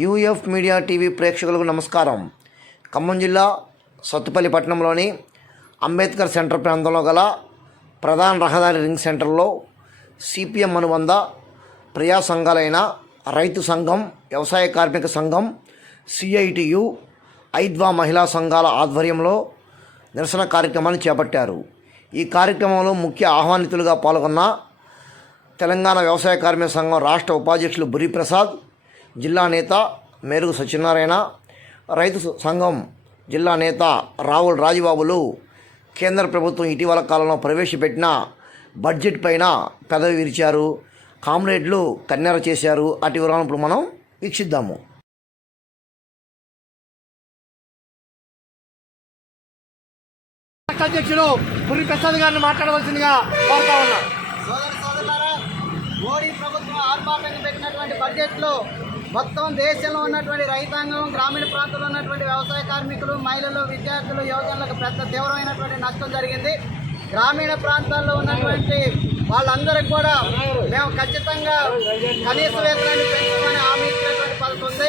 UF media TV ప్రేక్షకులకు నమస్కారం. ఖమ్మం జిల్లా సత్తుపల్లి పట్టణంలోని అంబేద్కర్ సెంటర్ ప్రాంతంలో గల ప్రధాన రహదారి రింగ్ సెంటర్లో సిపిఎం అనుబంధ ప్రజా సంఘాలైన రైతు సంఘం వ్యవసాయ కార్మిక సంఘం సిఐటియు ఐద్వా మహిళా సంఘాల ఆధ్వర్యంలో నిరసన కార్యక్రమాన్ని చేపట్టారు. ఈ కార్యక్రమంలో ముఖ్య ఆహ్వానితులుగా పాల్గొన్న తెలంగాణ వ్యవసాయ కార్మిక సంఘం రాష్ట్ర ఉపాధ్యక్షులు బురిప్రసాద్ జిల్లా నేత మేరుగు సత్యనారాయణ రైతు సంఘం జిల్లా నేత రావుల్ రాజబాబులు కేంద్ర ప్రభుత్వం ఇటీవల కాలంలో ప్రవేశపెట్టిన బడ్జెట్ పైన పెదవి విరిచారు. కామ్రేడ్లు కన్నెర చేశారు. అటు వివరాలను ఇప్పుడు మనం వీక్షిద్దాము. అధ్యక్షుడు పురి ప్రసాద్ గారిని మాట్లాడవలసిందిగా కోరుతా ఉన్నా సోదర సోదరులారా మోడీ ప్రభుత్వం ఆర్పాటంగా పెట్టినటువంటి బడ్జెట్లో మొత్తం దేశంలో ఉన్నటువంటి రైతాంగం గ్రామీణ ప్రాంతంలో ఉన్నటువంటి వ్యవసాయ కార్మికులు మహిళలు విద్యార్థులు యువజనులకు పెద్ద తీవ్రమైనటువంటి నష్టం జరిగింది. గ్రామీణ ప్రాంతాల్లో ఉన్నటువంటి వాళ్ళందరికీ కూడా మేము ఖచ్చితంగా కనీస వేతనాన్ని పెంచుతామని హామీ ఇచ్చినటువంటి పథకం ఉంది.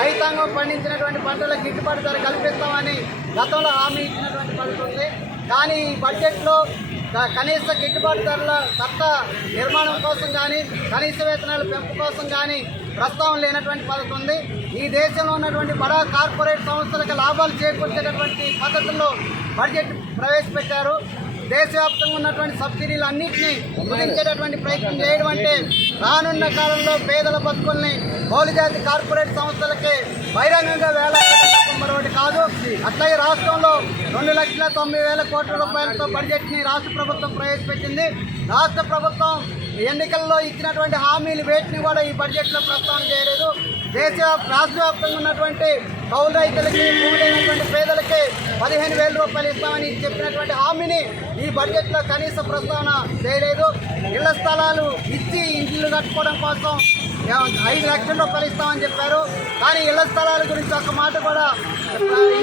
రైతాంగం పండించినటువంటి పంటలకు గిట్టుబాటు ధర కల్పిస్తామని గతంలో హామీ ఇచ్చినటువంటి పథకం ఉంది. కానీ ఈ బడ్జెట్లో కనీస గిట్టుబాటు ధరల చట్ట నిర్మాణం కోసం కానీ కనీస వేతనాల పెంపు కోసం కానీ ప్రస్తావన లేనటువంటి పద్ధతి ఉంది. ఈ దేశంలో ఉన్నటువంటి బడా కార్పొరేట్ సంస్థలకు లాభాలు చేకూర్చేటటువంటి పద్ధతుల్లో బడ్జెట్ ప్రవేశపెట్టారు. దేశవ్యాప్తంగా ఉన్నటువంటి సబ్సిడీలు అన్నింటినీ కుదించేటటువంటి ప్రయత్నం చేయడం అంటే రానున్న కాలంలో పేదల బతుకుల్ని బహుళజాతి కార్పొరేట్ సంస్థలకి బహిరంగంగా వేల మరొకటి కాదు. అట్లాగే రాష్ట్రంలో రెండు లక్షల తొమ్మిది వేల కోట్ల రూపాయలతో బడ్జెట్ని రాష్ట్ర ప్రభుత్వం ప్రవేశపెట్టింది. రాష్ట్ర ప్రభుత్వం ఎన్నికల్లో ఇచ్చినటువంటి హామీలు వేటిని కూడా ఈ బడ్జెట్లో ప్రస్తావన చేయలేదు. దేశ రాష్ట్రవ్యాప్తంగా ఉన్నటువంటి కౌలు రైతులకి భూమి పేదలకి పదిహేను వేల రూపాయలు ఇస్తామని చెప్పినటువంటి హామీని ఈ బడ్జెట్లో కనీస ప్రస్తావన చేయలేదు. ఇళ్ళ స్థలాలు ఇచ్చి ఇండ్లు కట్టుకోవడం కోసం ఐదు లక్షల రూపాయలు ఇస్తామని చెప్పారు. కానీ ఇళ్ళ స్థలాల గురించి ఒక మాట కూడా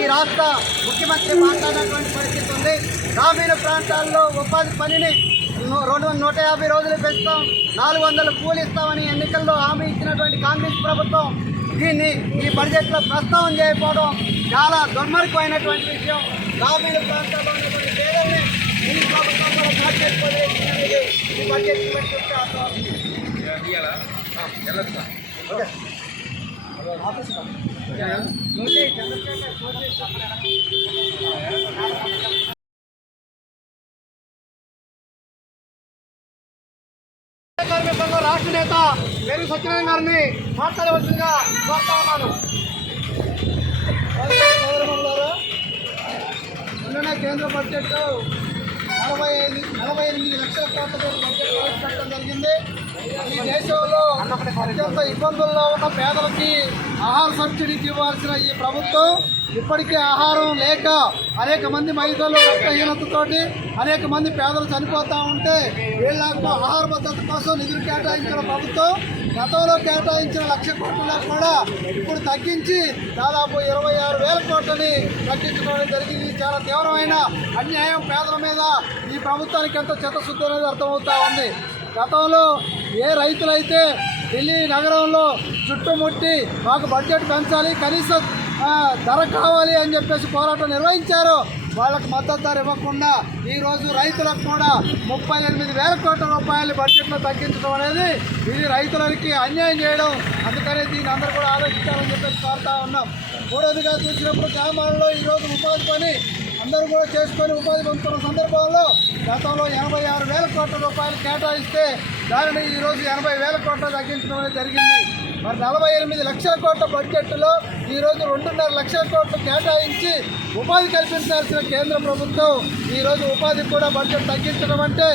ఈ రాష్ట్ర ముఖ్యమంత్రి మాట్లాడినటువంటి పరిస్థితి ఉంది. గ్రామీణ ప్రాంతాల్లో ఉపాధి పనిని రెండు నూట యాభై రోజులు పెంచుతాం నాలుగు వందలు కూలి ఇస్తామని ఎన్నికల్లో హామీ ఇచ్చినటువంటి కాంగ్రెస్ ప్రభుత్వం దీన్ని ఈ బడ్జెట్లో ప్రస్తావన చేయకపోవడం చాలా దుర్మార్గమైనటువంటి విషయం. గ్రామీణ ప్రాంతాల్లో ఉన్నటువంటి పేదల్ని ఈ ప్రభుత్వం కూడా బడ్జెట్ ఈ చూస్తే సంఘం రాష్ట్ర నేత మేరు సత్యనారాయణ గారిని మాట్లాడవలసిందిగా కోరుతా ఉన్నాను. కేంద్ర బడ్జెట్ నలభై ఐదు నలభై ఎనిమిది లక్షల కోట్ల బడ్జెట్ ప్రవేశపెట్టడం జరిగింది. ఈ దేశంలో అత్యంత ఇబ్బందుల్లో ఉన్న పేదలకి ఆహార సబ్సిడీకి ఇవ్వాల్సిన ఈ ప్రభుత్వం ఇప్పటికే ఆహారం లేక అనేక మంది మహిళలు రక్తహీనతతోటి అనేక మంది పేదలు చనిపోతూ ఉంటే వీళ్ళకు ఆహార భద్రత కోసం నిధులు కేటాయించిన ప్రభుత్వం గతంలో కేటాయించిన లక్ష కోట్లలో కూడా ఇప్పుడు తగ్గించి దాదాపు ఇరవై ఆరు వేల కోట్లని తగ్గించడం జరిగింది. ఇది చాలా తీవ్రమైన అన్యాయం పేదల మీద ఈ ప్రభుత్వానికి ఎంత చిత్తశుద్ధి అనేది అర్థమవుతూ ఉంది. గతంలో ఏ రైతులైతే ఢిల్లీ నగరంలో చుట్టుముట్టి మాకు బడ్జెట్ పెంచాలి కనీసం ధర కావాలి అని చెప్పేసి పోరాటం నిర్వహించారు. వాళ్ళకు మద్దతు ధర ఇవ్వకుండా ఈరోజు రైతులకు కూడా ముప్పై ఎనిమిది వేల కోట్ల రూపాయలు బడ్జెట్లో తగ్గించడం అనేది ఇది రైతులకి అన్యాయం చేయడం. అందుకనే దీన్ని అందరూ కూడా ఆలోచించాలని చెప్పేసి కోరుతా ఉన్నాం. మూడోదిగా చూసినప్పుడు గ్రామాల్లో ఈరోజు ఉపాధి పని అందరూ కూడా చేసుకొని ఉపాధి పొందుతున్న సందర్భంలో గతంలో ఎనభై ఆరు వేల కోట్ల రూపాయలు కేటాయిస్తే దానిని ఈరోజు ఎనభై వేల కోట్లు తగ్గించడం అనేది జరిగింది. మరి నలభై ఎనిమిది లక్షల కోట్ల బడ్జెట్లో ఈరోజు రెండున్నర లక్షల కోట్లు కేటాయించి ఉపాధి కల్పించాల్సిన కేంద్ర ప్రభుత్వం ఈరోజు ఉపాధికి కూడా బడ్జెట్ తగ్గించడం అంటే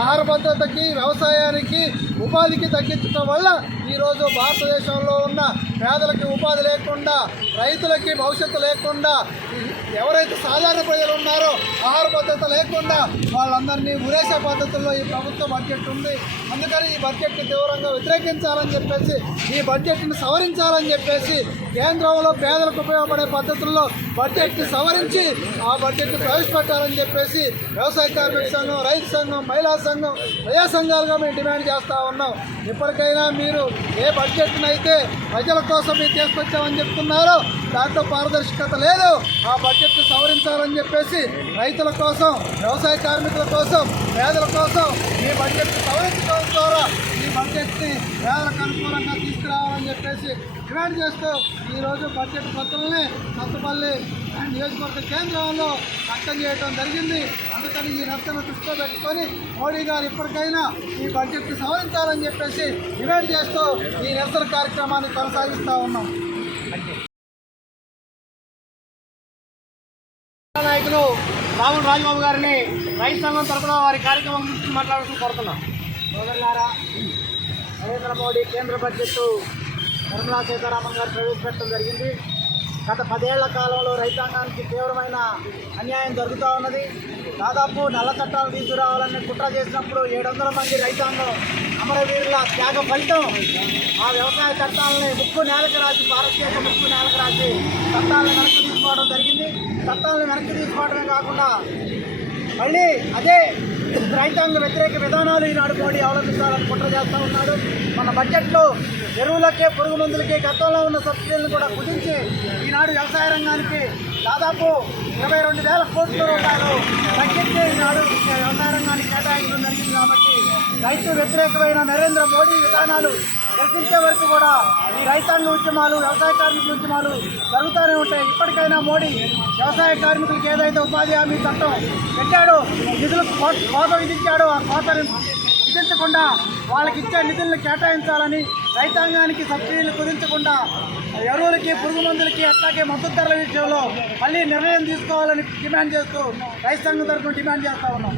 ఆహార భద్రతకి వ్యవసాయానికి ఉపాధికి తగ్గించడం వల్ల ఈరోజు భారతదేశంలో ఉన్న పేదలకి ఉపాధి లేకుండా రైతులకి భవిష్యత్తు లేకుండా ఎవరైతే సాధారణ ప్రజలు ఉన్నారో ఆహార భద్రత లేకుండా వాళ్ళందరినీ ఉరేసే పద్ధతుల్లో ఈ ప్రభుత్వ బడ్జెట్ ఉంది. అందుకని ఈ బడ్జెట్ని తీవ్రంగా వ్యతిరేకించాలని చెప్పేసి ఈ బడ్జెట్ని సవరించాలని చెప్పేసి కేంద్రంలో పేదలకు ఉపయోగపడే పద్ధతుల్లో బడ్జెట్ని సవరించి ఆ బడ్జెట్ ప్రవేశపెట్టాలని చెప్పేసి వ్యవసాయ కార్మిక సంఘం రైతు సంఘం మహిళా సంఘం ప్రజా సంఘాలుగా మేము డిమాండ్ చేస్తూ ఉన్నాం. ఇప్పటికైనా మీరు ఏ బడ్జెట్ని అయితే ప్రజల కోసం మీరు తీసుకొచ్చామని చెప్తున్నారో దాంట్లో పారదర్శకత లేదు. ఆ బడ్జెట్ సవరించాలని చెప్పేసి రైతుల కోసం వ్యవసాయ కార్మికుల కోసం పేదల కోసం ఈ బడ్జెట్ను సవరించడం ద్వారా పేదలకు తీసుకురావాలని చెప్పేసి డిమాండ్ చేస్తూ ఈరోజు బడ్జెట్ పత్రాలని సత్తపల్లి నియోజకవర్గ కేంద్రంలో వ్యక్తం చేయడం జరిగింది. అందుకని ఈ రచ్చను దృష్టిలో పెట్టుకొని మోడీ గారు ఇప్పటికైనా ఈ బడ్జెట్ని సవరించాలని చెప్పేసి డిమాండ్ చేస్తూ ఈ నిరసన కార్యక్రమాన్ని కొనసాగిస్తూ ఉన్నాం. నాయకులు రాహుల్ రాజబాబు గారిని రైతు సంఘం తరఫున వారి కార్యక్రమం గురించి మాట్లాడుతూ కోరుతున్నాం. సోదరులారా నరేంద్ర మోడీ కేంద్ర బడ్జెట్ నిర్మలా సీతారామన్ గారు ప్రవేశపెట్టడం జరిగింది. గత పదేళ్ళ కాలంలో రైతాంగానికి తీవ్రమైన అన్యాయం జరుగుతూ ఉన్నది. దాదాపు నల్ల చట్టాలు తీసుకురావాలని కుట్ర చేసినప్పుడు ఏడు వందల మంది రైతాంగం అమరవీరుల త్యాగ ఫలితం ఆ వ్యవసాయ చట్టాలని ముక్కు నేలకు రాసి భారతదేశ ముక్కు నేలకు రాసి చట్టాలను వెనక్కి తీసుకోవడం జరిగింది. చట్టాలను వెనక్కి తీసుకోవడమే కాకుండా మళ్ళీ అదే రైతాంగ వ్యతిరేక విధానాలు ఈనాడు మోడీ అవలంబిస్తారని కుట్ర చేస్తూ ఉన్నాడు. మన బడ్జెట్లో ఎరువులకే పురుగు మందులకే గతంలో ఉన్న సబ్సిడీలను కూడా కుదించి ఈనాడు వ్యవసాయ రంగానికి దాదాపు ఇరవై రెండు వేల కోట్ల రూపాయలు తగ్గించి ఈనాడు వ్యవసాయ రంగానికి కేటాయించడం జరిగింది కాబట్టి రైతు వ్యతిరేకమైన నరేంద్ర మోడీ విధానాలు ప్రశ్నించే వరకు కూడా ఈ రైతాంగ ఉద్యమాలు వ్యవసాయ కార్మికుల ఉద్యమాలు జరుగుతూనే ఉంటాయి. ఇప్పటికైనా మోడీ వ్యవసాయ కార్మికులకు ఏదైతే ఉపాధి హామీ చట్టం పెట్టాడో నిధులకు కోత విధించాడో ఆ కోతను విధించకుండా వాళ్ళకి ఇచ్చే నిధులను కేటాయించాలని రైతాంగానికి సబ్సిడీలు కుదించకుండా ఎరువులకి పురుగు మందులకి అట్లాగే మద్దతు ధరల విషయంలో మళ్ళీ నిర్ణయం తీసుకోవాలని డిమాండ్ చేస్తూ రైతాంగం తరఫున డిమాండ్ చేస్తూ ఉన్నాం.